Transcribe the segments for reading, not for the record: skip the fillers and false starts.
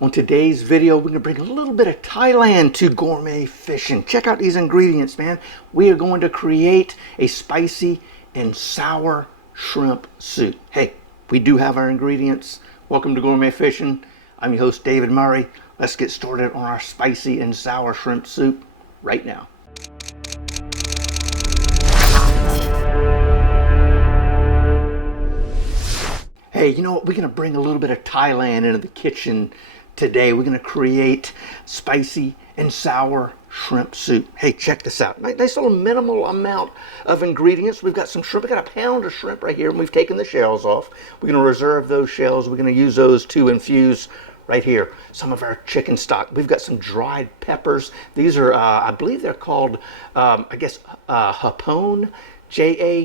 On today's video, we're going to bring a little bit of Thailand to gourmet fishing. Check out these ingredients, man. We are going to create a spicy and sour shrimp soup. Hey, we do have our ingredients. Welcome to Gourmet Fishing. I'm your host, David Murray. Let's get started on our spicy and sour shrimp soup right now. Hey, you know what? We're going to bring a little bit of Thailand into the kitchen today. We're going to create spicy and sour shrimp soup. Hey, check this out. Nice little minimal amount of ingredients. We've got some shrimp. We've got a pound of shrimp right here, and we've taken the shells off. We're going to reserve those shells. We're going to use those to infuse right here some of our chicken stock. We've got some dried peppers. These are, I believe they're called, Japone, Japone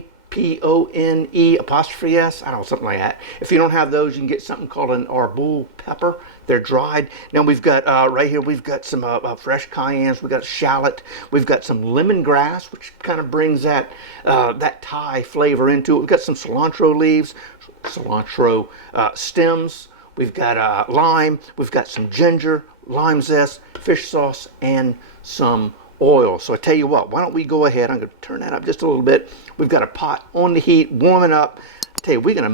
apostrophe S, I don't know, something like that. If you don't have those, you can get something called an arbol pepper. They're dried. Now we've got right here, we've got some fresh cayennes. We've got shallot. We've got some lemongrass, which kind of brings that that Thai flavor into it. We've got some cilantro leaves, cilantro stems. We've got lime. We've got some ginger, lime zest, fish sauce, and some oil. So I tell you what, why don't we go ahead, I'm going to turn that up just a little bit. We've got a pot on the heat, warming up. I tell you, I'm going to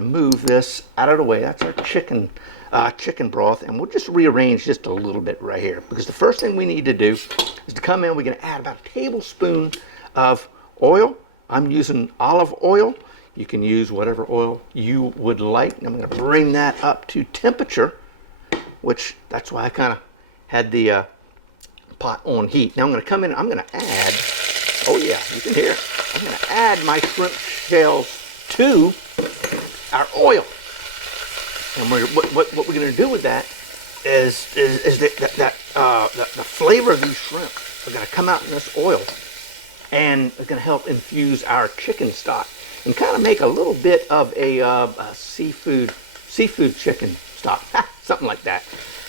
move this out of the way. That's our chicken broth, and we'll just rearrange just a little bit right here, because the first thing we need to do is to come in. We're going to add about a tablespoon of oil. I'm using olive oil. You can use whatever oil you would like. And I'm going to bring that up to temperature, which that's why I kind of had the pot on heat. Now I'm going to come in and I'm going to add, oh yeah, you can hear it. I'm going to add my shrimp shells to our oil. And what we're going to do with that is the flavor of these shrimp are going to come out in this oil, and it's going to help infuse our chicken stock and kind of make a little bit of a seafood chicken stock, something like that.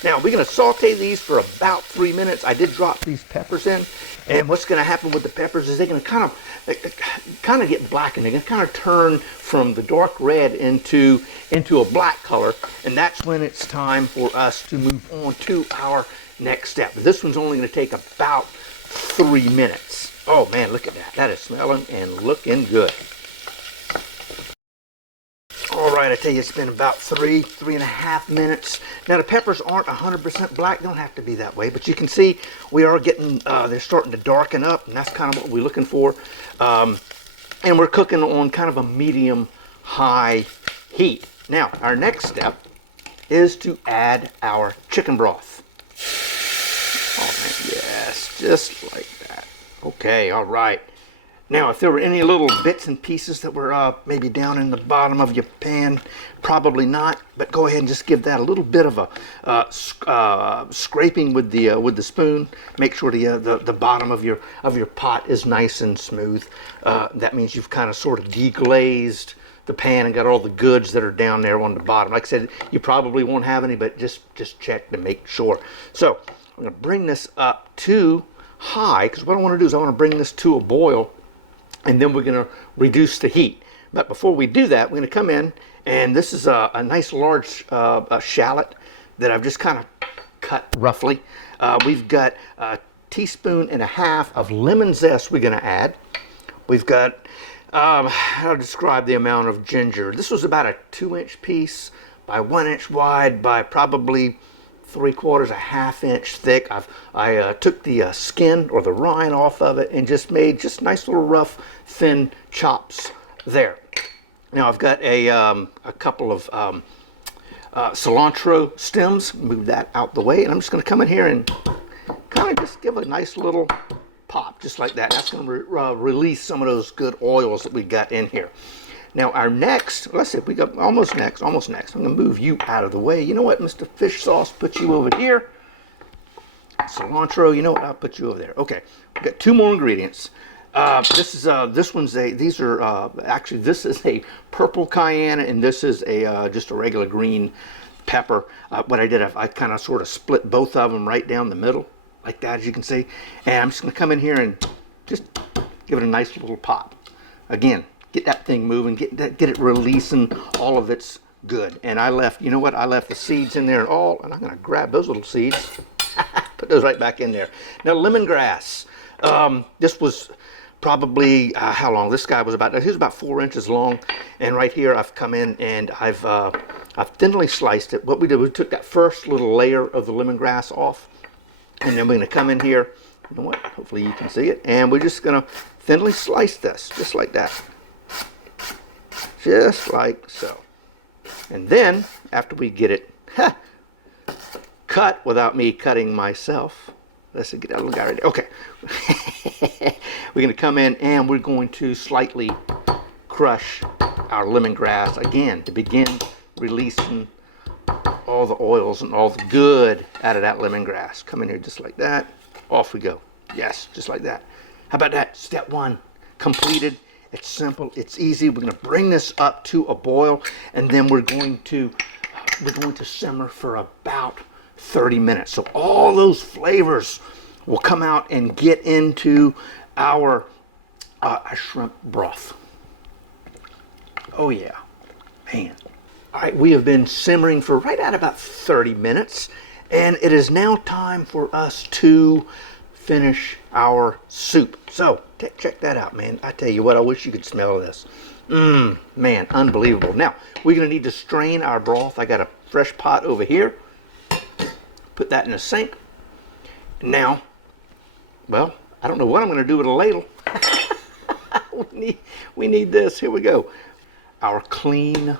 Now we're going to saute these for about 3 minutes. I did drop these peppers in, and what's going to happen with the peppers is they're going to kind of get blackened. They're going to kind of turn from the dark red into a black color, and that's when it's time for us to move on to our next step. This one's only going to take about 3 minutes. Oh man, look at that. That is smelling and looking good. All right, I tell you, it's been about 3.5 minutes. Now, the peppers aren't 100% black. They don't have to be that way, but you can see we are getting, they're starting to darken up, and that's kind of what we're looking for. And we're cooking on kind of a medium-high heat. Now, our next step is to add our chicken broth. Oh, man, yes, just like that. Okay, all right. Now, if there were any little bits and pieces that were maybe down in the bottom of your pan, probably not. But go ahead and just give that a little bit of a scraping with the spoon. Make sure the bottom of your pot is nice and smooth. That means you've kind of sort of deglazed the pan and got all the goods that are down there on the bottom. Like I said, you probably won't have any, but just check to make sure. So I'm going to bring this up to high, because what I want to do is I want to bring this to a boil, and then we're going to reduce the heat. But before we do that, we're going to come in, and this is a nice large shallot that I've just kind of cut roughly. We've got a teaspoon and a half of lemon zest we're going to add. We've got, how to describe the amount of ginger. This was about a 2-inch piece by 1 inch wide by probably 3/4, a ½ inch thick. I took the skin or the rind off of it and just made just nice little rough thin chops there. Now I've got a couple of cilantro stems. Move that out the way, and I'm just going to come in here and kind of just give a nice little pop, just like that. That's going to release some of those good oils that we got in here. Now our next, let's see, we got almost next. I'm going to move you out of the way. You know what, Mr. Fish Sauce, put you over here. Cilantro, you know what, I'll put you over there. Okay, we've got 2 more ingredients. This is actually this is a purple cayenne, and this is a just a regular green pepper. What I did, I kind of sort of split both of them right down the middle, like that, as you can see. And I'm just going to come in here and just give it a nice little pop. Again, get that thing moving, get it releasing all of its good. And I left, you know what? I left the seeds in there and all, and I'm going to grab those little seeds, put those right back in there. Now, lemongrass. This was probably, how long? This guy was about, he was about 4 inches long. And right here, I've come in and I've thinly sliced it. What we did, we took that first little layer of the lemongrass off. And then we're going to come in here. You know what? Hopefully you can see it. And we're just going to thinly slice this, just like that. Just like so. And then, after we get it cut without me cutting myself, let's get that little guy right there. Okay. We're going to come in and we're going to slightly crush our lemongrass again to begin releasing all the oils and all the good out of that lemongrass. Come in here just like that. Off we go. Yes, just like that. How about that? Step one completed. It's simple. It's easy. We're going to bring this up to a boil, and then we're going to simmer for about 30 minutes. So all those flavors will come out and get into our shrimp broth. Oh yeah, man. All right, we have been simmering for right at about 30 minutes, and it is now time for us to finish our soup. So check that out, man. I tell you what, I wish you could smell this. Man, unbelievable. Now, we're going to need to strain our broth. I got a fresh pot over here. Put that in the sink. Now, well, I don't know what I'm going to do with a ladle. we need this. Here we go. Our clean,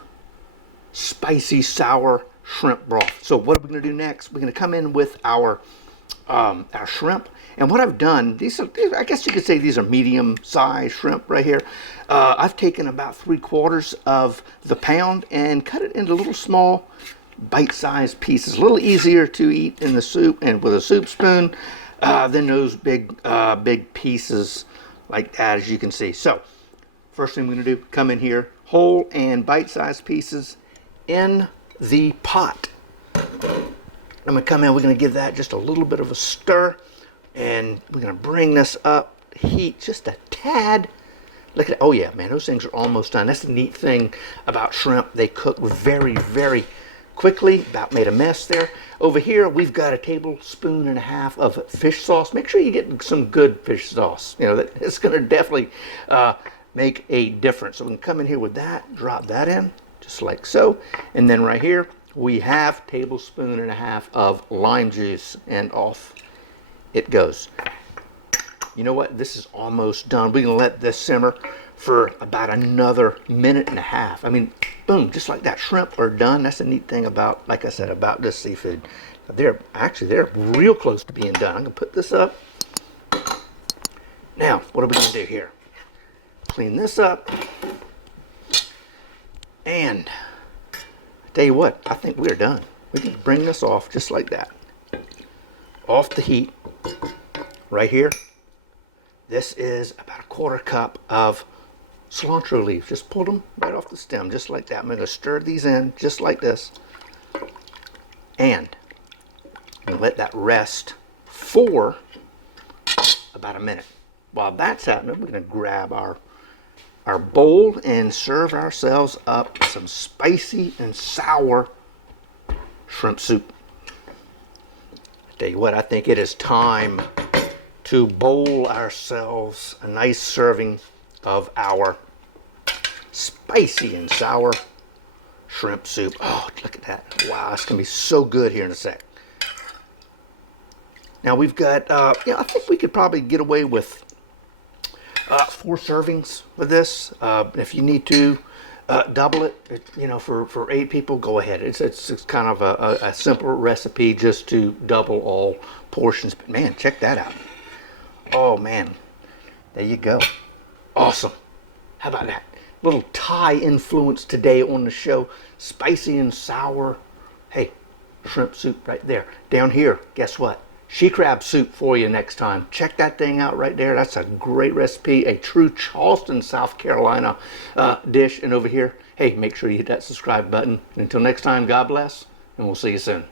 spicy, sour shrimp broth. So what are we going to do next? We're going to come in with our shrimp. And what I've done, I guess you could say these are medium-sized shrimp right here. I've taken about 3/4 of the pound and cut it into little small bite-sized pieces. A little easier to eat in the soup and with a soup spoon than those big pieces like that, as you can see. So first thing we're going to do, come in here, whole and bite-sized pieces in the pot. I'm going to come in, we're going to give that just a little bit of a stir. And we're going to bring this up, heat just a tad. Look at it. Oh yeah, man, those things are almost done. That's the neat thing about shrimp. They cook very, very quickly. About made a mess there. Over here, we've got a tablespoon and a half of fish sauce. Make sure you get some good fish sauce. You know, it's going to definitely make a difference. So we can come in here with that, drop that in, just like so. And then right here, we have tablespoon and a half of lime juice, and off it goes. You know what? This is almost done. We're going to let this simmer for about another minute and a half. I mean, boom, just like that. Shrimp are done. That's the neat thing about, like I said, about this seafood. They're real close to being done. I'm going to put this up. Now, what are we going to do here? Clean this up. And I tell you what, I think we're done. We can bring this off just like that. Off the heat. Right here, this is about a 1/4 cup of cilantro leaves. Just pull them right off the stem, just like that. I'm going to stir these in just like this, and I'm going to let that rest for about a minute. While that's happening, we're going to grab our bowl and serve ourselves up some spicy and sour shrimp soup. Tell you what, I think it is time to bowl ourselves a nice serving of our spicy and sour shrimp soup. Oh, look at that. Wow, it's going to be so good here in a sec. Now we've got, I think we could probably get away with 4 servings with this. If you need to double it, for 8 people, go ahead. It's kind of a simple recipe just to double all portions. But man, check that out. Oh man, there you go. Awesome. How about that? Little Thai influence today on the show. Spicy and sour. Hey, shrimp soup right there. Down here, guess what? She crab soup for you next time. Check that thing out right there. That's a great recipe. A true Charleston, South Carolina dish. And over here, hey, make sure you hit that subscribe button. And until next time, God bless, and we'll see you soon.